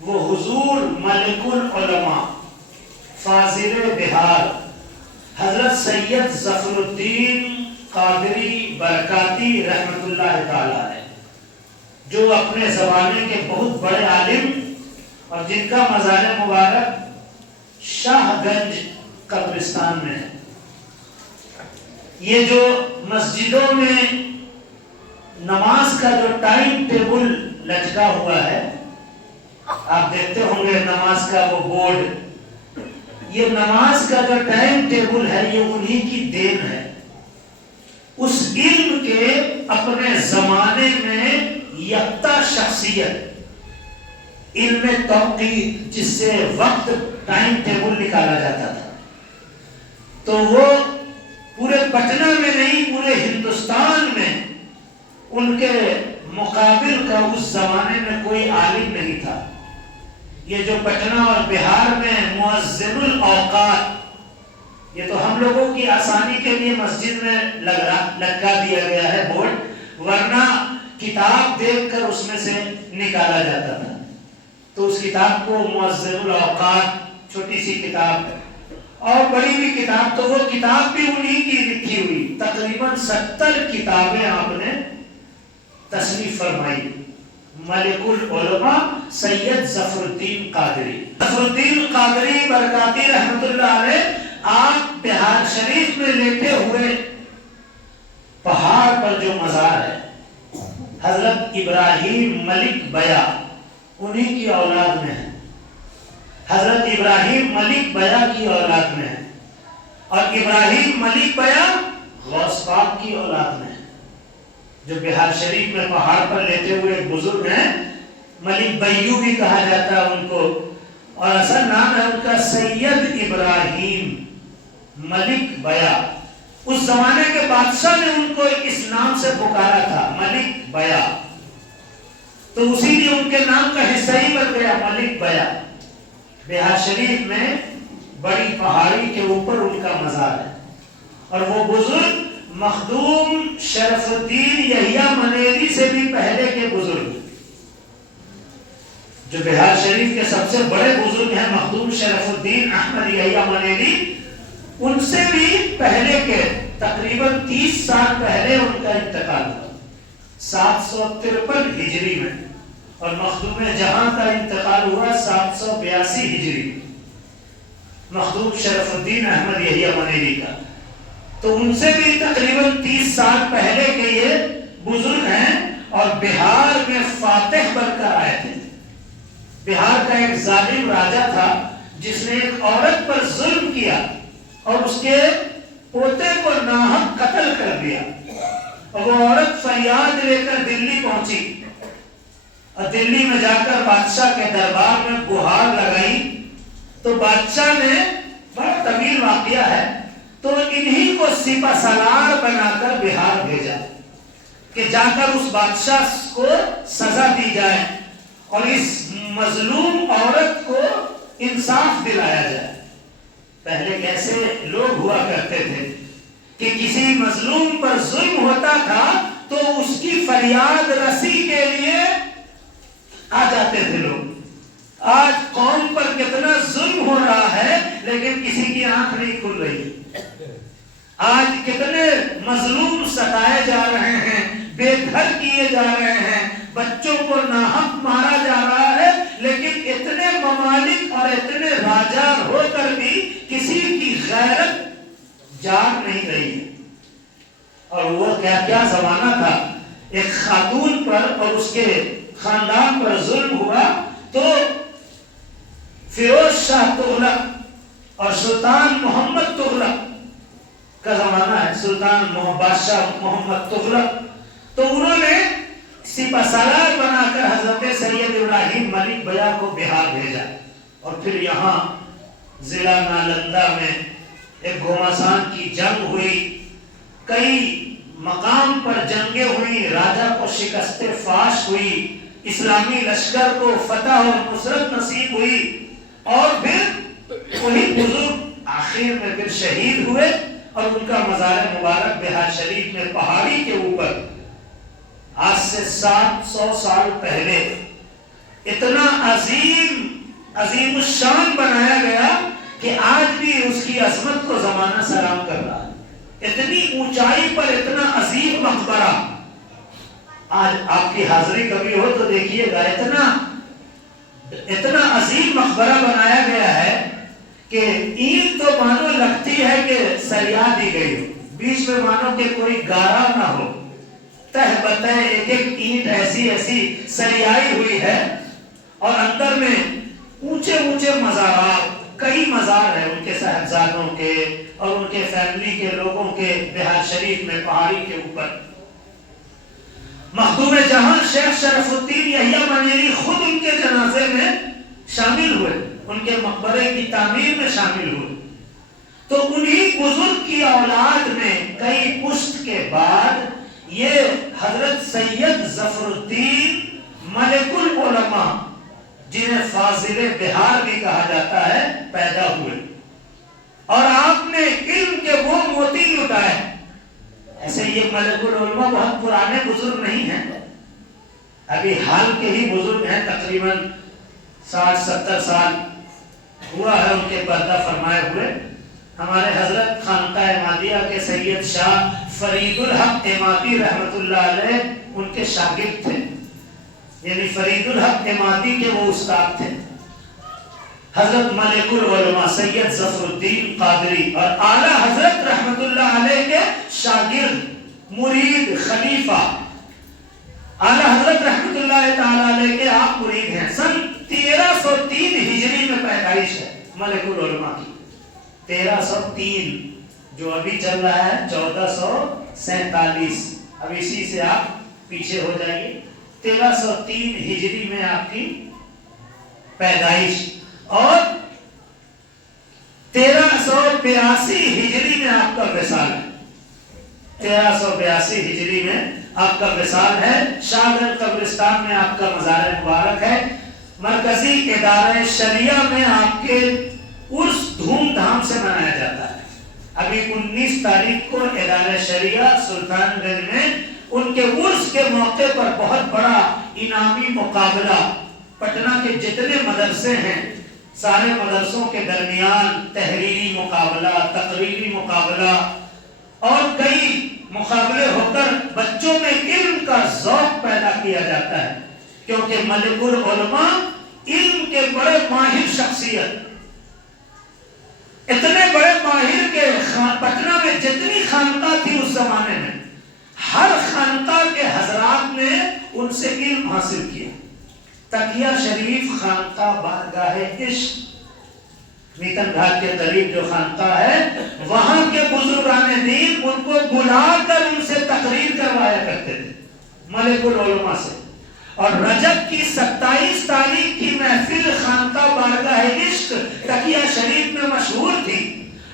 وہ حضور ملک العلماء فاضل بہار حضرت سید ظفر الدین قادری برکاتی رحمت اللہ تعالی ہے، جو اپنے زمانے کے بہت بڑے عالم اور جن کا مزار مبارک شاہ گنج قبرستان میں ہے۔ یہ جو مسجدوں میں نماز کا جو ٹائم ٹیبل لٹکا ہوا ہے، آپ دیکھتے ہوں گے نماز کا وہ بورڈ، یہ نماز کا جو ٹائم ٹیبل ہے یہ انہی کی دین ہے۔ اس علم کے اپنے زمانے میں یکتا شخصیت، علم توقیت، جس سے وقت ٹائم ٹیبل نکالا جاتا تھا، تو وہ پورے پٹنہ میں نہیں پورے ہندوستان میں ان کے مقابل کا اس زمانے میں کوئی عالم نہیں تھا۔ یہ جو پٹنہ اور بہار میں مؤذن الاوقات، یہ تو ہم لوگوں کی آسانی کے لیے مسجد میں لٹکا دیا گیا ہے بورڈ، ورنہ کتاب دیکھ کر اس میں سے نکالا جاتا تھا۔ تو اس کتاب کو مؤذن الاوقات، چھوٹی سی کتاب ہے اور بڑی بھی کتاب، تو وہ کتاب بھی انہی کی لکھی ہوئی، تقریباً 70 کتابیں آپ نے تصنیف فرمائی۔ ملک العلماء سید ظفر الدین قادری، ظفر الدین قادری برکاتی رحمت اللہ علیہ، آپ بہار شریف میں لیٹے ہوئے پہاڑ پر جو مزار ہے، حضرت ابراہیم ملک بیا انہی کی اولاد میں ہے، حضرت ابراہیم ملک بیا کی اولاد میں ہے، اور ابراہیم ملک بیا غوث پاک کی اولاد میں ہے، جو بہار شریف میں پہاڑ پر لیتے ہوئے ایک بزرگ ہیں، ملک بیو بھی کہا جاتا ہے ان کو، اور اصل نام ہے ان کا سید ابراہیم ملک بیا۔ اس زمانے کے بادشاہ نے ان کو اس نام سے پکارا تھا، ملک بیا، تو اسی لیے ان کے نام کا حصہ ہی بن گیا ملک بیا۔ بہار شریف میں بڑی پہاڑی کے اوپر ان کا مزار ہے، اور وہ بزرگ مخدوم شرف الدین یحییٰ منیری سے بھی پہلے کے بزرگ، جو بہار شریف کے سب سے بڑے بزرگ ہیں مخدوم شرف الدین احمد یحییٰ منیری، ان سے بھی پہلے کے تقریباً 30 سال پہلے ان کا انتقال ہوا، 753 ہجری میں، اور مخدوم جہاں کا انتقال ہوا 782 ہجری، مخدوم شرف الدین احمد یحییٰ منیری کا۔ تو ان سے بھی تقریباً 30 سال پہلے کے یہ بزرگ ہیں، اور بہار میں فاتح بن کر آئے تھے۔ بہار کا ایک ظالم راجا تھا جس نے ایک عورت پر ظلم کیا اور اس کے پوتے کو ناحق قتل کر دیا، اور وہ عورت فریاد لے کر دلی پہنچی، اور دلی میں جا کر بادشاہ کے دربار میں گہار لگائی، تو بادشاہ نے، بڑا طویل واقعہ ہے، تو انہی کو سپہ سالار بنا کر بہار بھیجا کہ جا کر اس بادشاہ کو سزا دی جائے اور اس مظلوم عورت کو انصاف دلایا جائے۔ پہلے کیسے لوگ ہوا کرتے تھے کہ کسی مظلوم پر ظلم ہوتا تھا تو اس کی فریاد رسی کے لیے آ جاتے تھے لوگ۔ آج قوم پر کتنا ظلم ہو رہا ہے لیکن کسی کی آنکھ نہیں کھل رہی۔ آج کتنے مظلوم ستائے جا رہے ہیں، بے گھر کیے جا رہے ہیں، بچوں کو ناحق مارا جا رہا ہے، لیکن اتنے ممالک اور اتنے راجا ہو کر بھی کسی کی غیرت جاگ نہیں رہی ہے۔ اور وہ کیا کیا زمانہ تھا، ایک خاتون پر اور اس کے خاندان پر ظلم ہوا تو فیروز شاہ تغلق اور سلطان محمد تغلق کا زمانہ ہے، سلطان بادشاہ محمد تغلق، تو انہوں نے سپہ سالار بنا کر حضرت سید ابراہیم ملک بیا کو بہار بھیجا، اور پھر یہاں ضلع نالندہ میں ایک گھمسان کی جنگ ہوئی، کئی مقام پر جنگیں ہوئی، راجہ کو شکست فاش ہوئی، اسلامی لشکر کو فتح اور نصرت نصیب ہوئی، اور پھر وہی بزرگ آخر میں پھر شہید ہوئے، اور ان کا مزار مبارک بہار شریف میں پہاڑی کے اوپر آج سے 700 سال پہلے اتنا عظیم عظیم الشان بنایا گیا کہ آج بھی اس کی عظمت کو زمانہ سلام کر رہا ہے. اتنی اونچائی پر اتنا عظیم مقبرہ. آج آپ کی حاضری کبھی ہو تو دیکھیے گا اتنا عظیم مقبرہ بنایا گیا ہے کہ اینٹ تو مانو لگتی ہے کہ سریا دی گئی ہو, بیچ میں مانو کہ کوئی گارا نہ ہو, تہ بتہ ایک ایک اینٹ ایسی ایسی سریائی ہوئی ہے, اور اندر میں اونچے اونچے مزارات, کئی مزار ہیں ان کے صاحبزادوں کے اور ان کے فیملی کے لوگوں کے بہار شریف میں پہاڑی کے اوپر. مخدوم جہاں شیخ شرف الدین یحییٰ منیری خود ان کے جنازے میں شامل ہوئے, ان کے مقبرے کی تعمیر میں شامل ہوئے. تو انہی بزرگ کی اولاد میں کئی پشت کے بعد یہ حضرت سید ظفر الدین ملک العلماء, جنہیں فاضل بہار بھی کہا جاتا ہے, پیدا ہوئے. اور آپ نے علم کے وہ موتی لٹائے. ایسے یہ ملک العلماء بہت پرانے بزرگ نہیں ہیں, ابھی حال کے ہی بزرگ ہیں, تقریباً 60-70 سال ہوا ہے ان کے پردہ فرمائے ہوئے. ہمارے حضرت خانقاہ عمادیہ کے سید شاہ فرید الحق عمادی رحمت اللہ علیہ ان کے شاگرد تھے, یعنی فرید الحق عمادی کے وہ استاد تھے. حضرت ملک العلماء سید ظفر الدین قادری اور اعلیٰ حضرت رحمت اللہ علیہ کے شاگرد, مرید, خلیفہ اعلیٰ حضرت رحمت اللہ تعالیٰ علیہ کے آپ مرید ہیں. سن 1303 ہجری میں پیدائش ہے ملک العلماء کی. 1303 جو ابھی چل رہا ہے 1447, اب اسی سے آپ پیچھے ہو جائیے. 1303 ہجری میں آپ کی پیدائش اور 1382 ہجری میں آپ کا وصال ہے. 1382 ہجری میں آپ کا وصال ہے. شاہگنج قبرستان میں آپ کا مزار مبارک ہے. مرکزی ادارہ شریعہ میں آپ کے عرس دھوم دھام سے منایا جاتا ہے. ابھی 19 تاریخ کو ادارہ شریعہ سلطان گنج میں ان کے عرس کے موقع پر بہت بڑا انعامی مقابلہ, پٹنہ کے جتنے مدرسے ہیں سارے مدرسوں کے درمیان تحریری مقابلہ, تقریری مقابلہ اور کئی مقابلے ہو کر بچوں میں علم کا ذوق پیدا کیا جاتا ہے. کیونکہ ملک العلماء علم کے بڑے ماہر شخصیت, اتنے بڑے ماہر کے پٹنہ میں جتنی خانقاہ تھی اس زمانے میں, ہر خانقاہ کے حضرات نے ان سے علم حاصل کیا. تقیہ شریف خانقاہ بارگاہ عشق, میتن گھاٹ کے قریب جو خانقاہ ہے, وہاں کے بزرگان دین ان کو بلا کر ان سے تقریر کروایا کرتے تھے ملک العلماء سے. اور رجب کی 27 تاریخ کی محفل خانقاہ بارگاہ عشق تقیہ شریف میں مشہور تھی,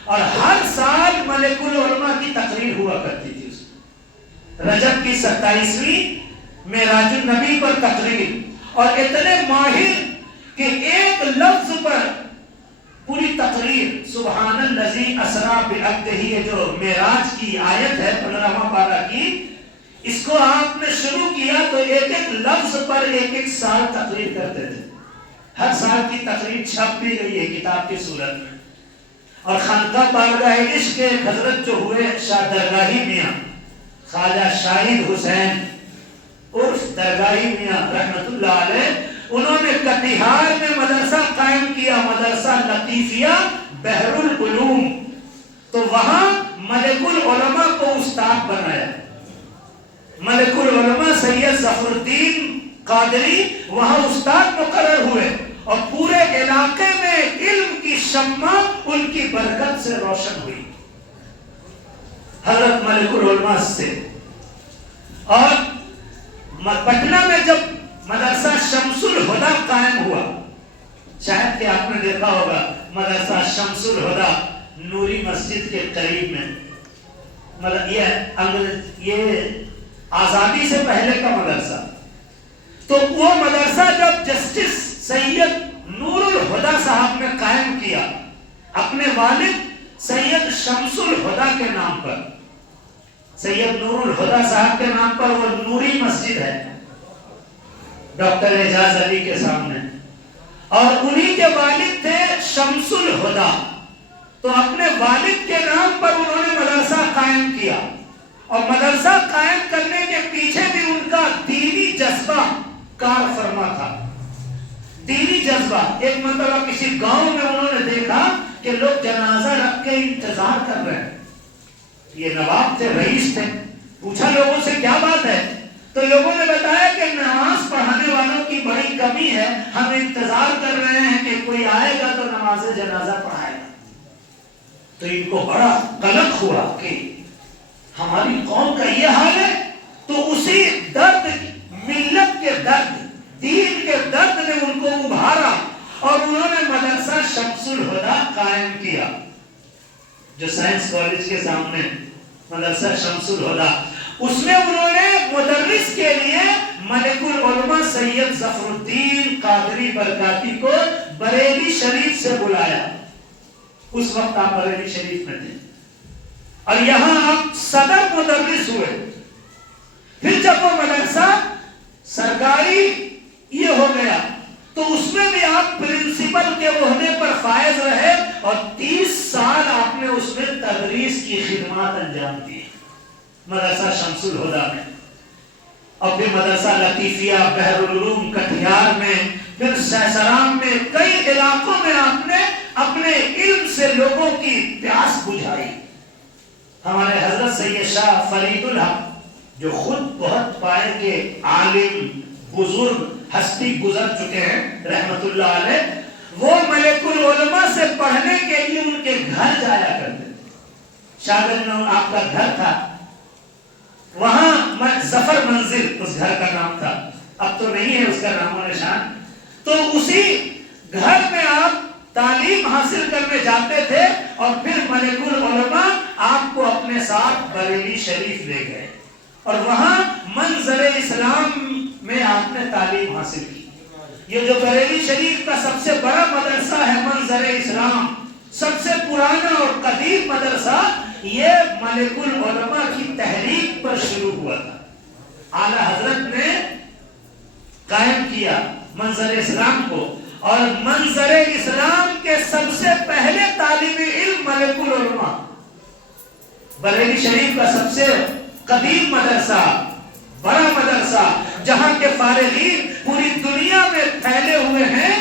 اور ہر سال ملک العلماء کی تقریر ہوا کرتی تھی. رجب کی 27ویں معراج النبی پر تقریر, اور اتنے ماہر کہ ایک لفظ پر پوری تقریر. سبحان الذی اسریٰ بعبدہ, یہ جو معراج کی آیت ہے 15واں پارہ کی, اس کو آپ نے شروع کیا تو ایک ایک لفظ پر ایک ایک سال تقریر کرتے تھے. ہر سال کی تقریر چھپ بھی گئی ہے کتاب کی صورت میں. اور خانقاہ بارگاہ عشق کے حضرت جو ہوئے شاہ درگاہی میاں خواجہ شاہد حسین عرف درگاہی میاں رحمت اللہ علیہ, انہوں نے کٹیہار میں مدرسہ قائم کیا, مدرسہ لطیفیہ بحر العلوم. تو وہاں ملک العلماء کو استاد بنایا. ملک العلماء سید ظفر الدین قادری وہاں استاد مقرر ہوئے, اور پورے علاقے میں علم کی شمع ان کی برکت سے روشن ہوئی حضرت ملک العلماء سے. اور پٹنہ میں جب مدرسہ شمس الہدیٰ قائم ہوا, شاید کہ آپ نے دیکھا ہوگا مدرسہ شمس الہدیٰ نوری مسجد کے قریب میں, مطلب یہ آزادی سے پہلے کا مدرسہ. تو وہ مدرسہ جب جسٹس سید نور الہدیٰ صاحب نے قائم کیا اپنے والد سید شمس الہدیٰ کے نام پر, سید نور الہدیٰ صاحب کے نام پر وہ نوری مسجد ہے ڈاکٹر اعجاز علی کے سامنے. اور انہی کے والد تھے شمس الہدا. تو اپنے والد کے نام پر انہوں نے مدرسہ قائم کیا، اور مدرسہ قائم کرنے کے پیچھے بھی ان کا دینی جذبہ کار فرما تھا. دینی جذبہ. ایک مرتبہ کسی گاؤں میں انہوں نے دیکھا کہ لوگ جنازہ رکھ کے انتظار کر رہے ہیں. یہ نواب تھے، رئیس تھے. پوچھا لوگوں سے کیا بات ہے؟ تو لوگوں نے بتایا کہ نماز پڑھانے والوں کی بڑی کمی ہے، ہم انتظار کر رہے ہیں کہ کوئی آئے گا تو نماز جنازہ پڑھائے گا. تو ان کو بڑا قلق ہوا کہ ہماری قوم کا یہ حال ہے. تو اسی درد، ملت کے درد، دین کے درد نے ان کو ابھارا اور انہوں نے مدرسہ شمس الہدا قائم کیا، جو سائنس کالج کے سامنے مدرسہ شمس الہدا. اس میں انہوں نے مدرس کے لیے ملک العلماء سید ظفر الدین قادری برکاتی کو بریلی شریف سے بلایا. اس وقت آپ بریلی شریف میں تھے اور یہاں آپ صدر مدرس ہوئے. پھر جب وہ مدرسہ سرکاری یہ ہو گیا تو اس میں بھی آپ پرنسپل کے عہدے پر فائز رہے اور 30 سال آپ نے اس میں تدریس کی خدمات انجام دی مدرسہ شمس الہدا میں. اور پھر مدرسہ لطیفیہ بحر العلوم کٹیہار میں، پھر سہسرام میں، کئی علاقوں میں آپ نے اپنے علم سے لوگوں کی پیاس بجھائی. ہمارے حضرت سید شاہ فرید الحق جو خود بہت پائے کے عالم بزرگ ہستی گزر چکے ہیں رحمت اللہ علیہ، وہ ملک العلماء سے پڑھنے کے لیے ان کے گھر جایا کرتے تھے. شاگرد میں آپ کا گھر تھا، وہاں ظفر منزل اس گھر کا نام تھا، اب تو نہیں ہے اس کا نام و نشان. تو اسی گھر میں آپ تعلیم حاصل کرنے جاتے تھے اور پھر ملک العلماء آپ کو اپنے ساتھ بریلی شریف لے گئے اور وہاں منظر اسلام میں آپ نے تعلیم حاصل کی. یہ جو بریلی شریف کا سب سے بڑا مدرسہ ہے منظر اسلام، سب سے پرانا اور قدیم مدرسہ، یہ ملک العلماء کی تحریک پر شروع ہوا تھا. اعلیٰ حضرت نے قائم کیا منظر اسلام کو، اور منظر اسلام کے سب سے پہلے طالب علم ملک العلماء، بریلی شریف کا سب سے قدیم مدرسہ، بڑا مدرسہ جہاں کے فارغین پوری دنیا میں پھیلے ہوئے ہیں،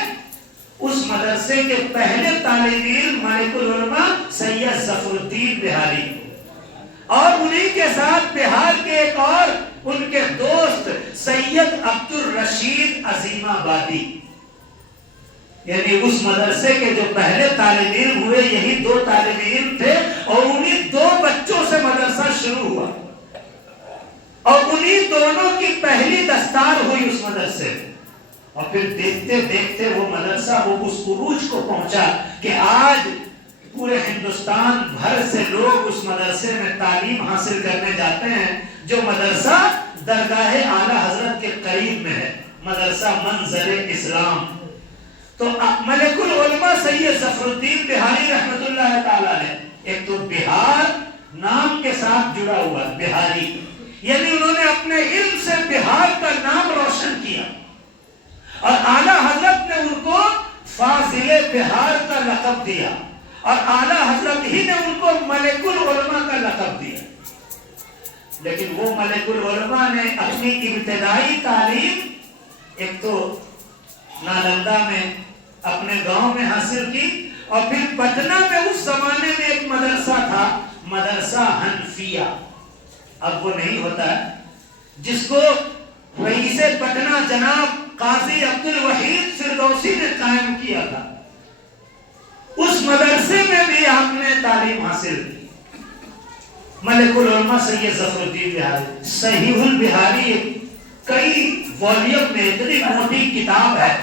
اس مدرسے کے پہلے طالب علم ملک العلماء سید ظفر الدین بہاری، اور انہی کے ساتھ بہار کے ایک اور ان کے دوست سید عبد الرشید عظیم آبادی. یعنی اس مدرسے کے جو پہلے طالب علم ہوئے یہی 2 طالب علم تھے، اور انہی 2 بچوں سے مدرسہ شروع ہوا اور انہی دونوں کی پہلی دستار ہوئی اس مدرسے میں. اور پھر دیکھتے دیکھتے وہ مدرسہ وہ اس عروج کو پہنچا کہ آج پورے ہندوستان بھر سے لوگ اس مدرسے میں تعلیم حاصل کرنے جاتے ہیں، جو مدرسہ درگاہ اعلیٰ حضرت کے قریب میں ہے، مدرسہ منظر اسلام. تو ملک العلماء سید ظفر الدین بہاری رحمت اللہ تعالیٰ نے ایک تو بہار نام کے ساتھ جڑا ہوا بہاری، یعنی انہوں نے اپنے علم سے بہار کا نام روشن کیا، اور اعلیٰ حضرت نے ان کو فاضل بہار کا لقب دیا، اور اعلیٰ حضرت ہی نے ان کو ملک العلماء کا لقب دیا. لیکن وہ ملک العلماء نے اپنی ابتدائی تعلیم ایک تو نالندہ میں اپنے گاؤں میں حاصل کی، اور پھر پٹنہ میں اس زمانے میں ایک مدرسہ تھا مدرسہ حنفیہ، اب وہ نہیں ہوتا ہے، جس کو رئیس پٹنہ جناب قاضی عبد الوحید فردوسی نے قائم کیا تھا. اس مدرسے میں بھی آپ نے تعلیم حاصل کی. ملک العلماء سید ظفر الدین بہاری، صحیح البہاری کئی والیوم میں اتنی موٹی کتاب ہے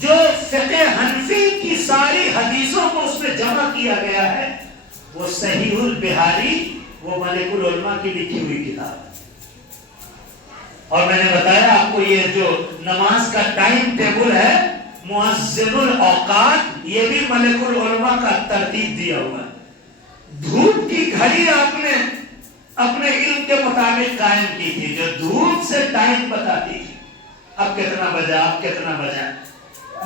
جو فقہ حنفی کی ساری حدیثوں کو اس میں جمع کیا گیا ہے. وہ صحیح البہاری وہ ملک العلماء کی لکھی ہوئی کتاب ہے. اور میں نے بتایا آپ کو یہ جو نماز کا ٹائم ٹیبل ہے مؤذن الاوقات، یہ بھی ملک العلماء کا ترتیب دیا ہوا ہے. دھوپ کی گھڑی آپ نے اپنے علم کے مطابق قائم کی تھی، جو دھوپ سے ٹائم بتاتی تھی، اب کتنا بجا اب کتنا بجا.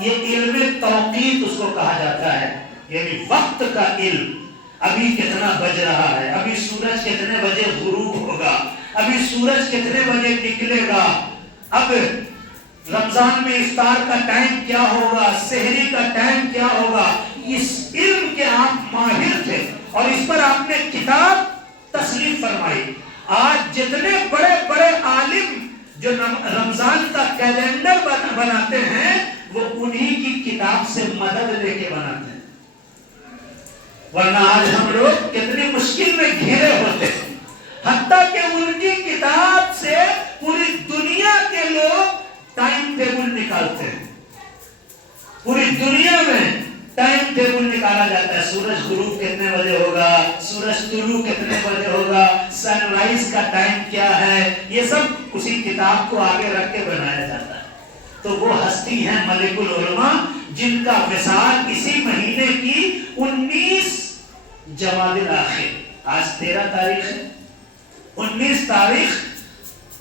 یہ علم توقیت اس کو کہا جاتا ہے، یعنی وقت کا علم. ابھی کتنا بج رہا ہے، ابھی سورج کتنے بجے غروب ہوگا، ابھی سورج کتنے بجے نکلے گا، اب رمضان میں افطار کا ٹائم کیا ہوگا، سحری کا ٹائم کیا ہوگا. اس علم کے آپ ماہر تھے اور اس پر آپ نے کتاب تصنیف فرمائی. آج جتنے بڑے بڑے عالم جو رمضان کا کیلنڈر بناتے ہیں وہ انہی کی کتاب سے مدد لے کے بناتے ہیں، ورنہ آج ہم لوگ کتنی مشکل میں گھرے ہوتے ہیں. حتیٰ کہ ان کی کتاب سے پوری دنیا کے لوگ ٹائم ٹیبل نکالتے ہیں. پوری دنیا میں ٹائم ٹیبل نکالا جاتا ہے، سورج غروب کتنے بجے ہوگا، سورج طلوع کتنے بجے ہوگا، سن رائز کا ٹائم کیا ہے، یہ سب اسی کتاب کو آگے رکھ کے بنایا جاتا ہے. تو وہ ہستی ہیں ملک العلماء جن کا وصال اسی مہینے کی 19 جمادی الاخر، آج 13 تاریخ ہے، 19 تاریخ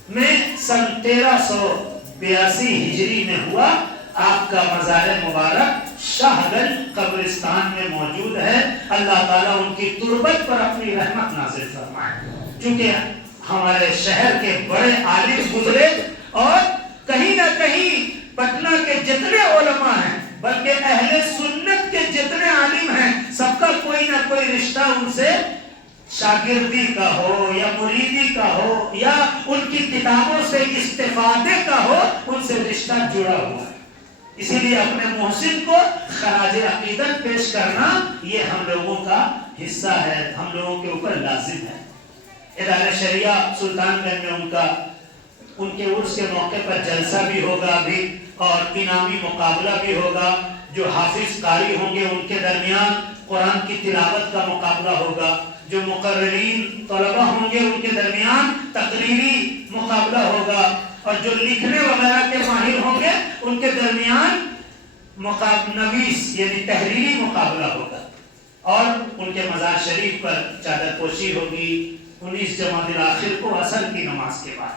میں سن 1382 ہجری میں ہوا. آپ کا مزار مبارک شاہ گنج قبرستان میں موجود ہے. اللہ تعالیٰ ان کی تربت پر اپنی رحمت نازل فرمائے. چونکہ ہمارے شہر کے بڑے عالم گزرے اور کہیں نہ کہیں پٹنہ کے جتنے علماء ہیں بلکہ اہل سنت کے جتنے عالم ہیں سب کا کوئی نہ کوئی رشتہ ان سے شاگردی کا ہو یا مریدی کا ہو یا ان کی کتابوں سے استفادے کا ہو، ان سے رشتہ جڑا ہوا ہے. اسی لیے اپنے محسن کو خراج عقیدت پیش کرنا یہ ہم لوگوں کا حصہ ہے، ہم لوگوں کے اوپر لازم ہے. ادارہ شریعہ سلطان گنج میں ان کے عرس کے موقع پر جلسہ بھی ہوگا ابھی اور انعامی مقابلہ بھی ہوگا. جو حافظ قاری ہوں گے ان کے درمیان قرآن کی تلاوت کا مقابلہ ہوگا. جو مقررین طلبہ ہوں گے ان کے درمیان تقریری مقابلہ ہوگا اور جو لکھنے وغیرہ کے ماہر ہوں گے ان کے درمیان نویس یعنی تحریری مقابلہ ہوگا. اور ان کے مزار شریف پر چادر پوشی ہوگی 19 جمادی الاخر کو عصر کی نماز کے بعد.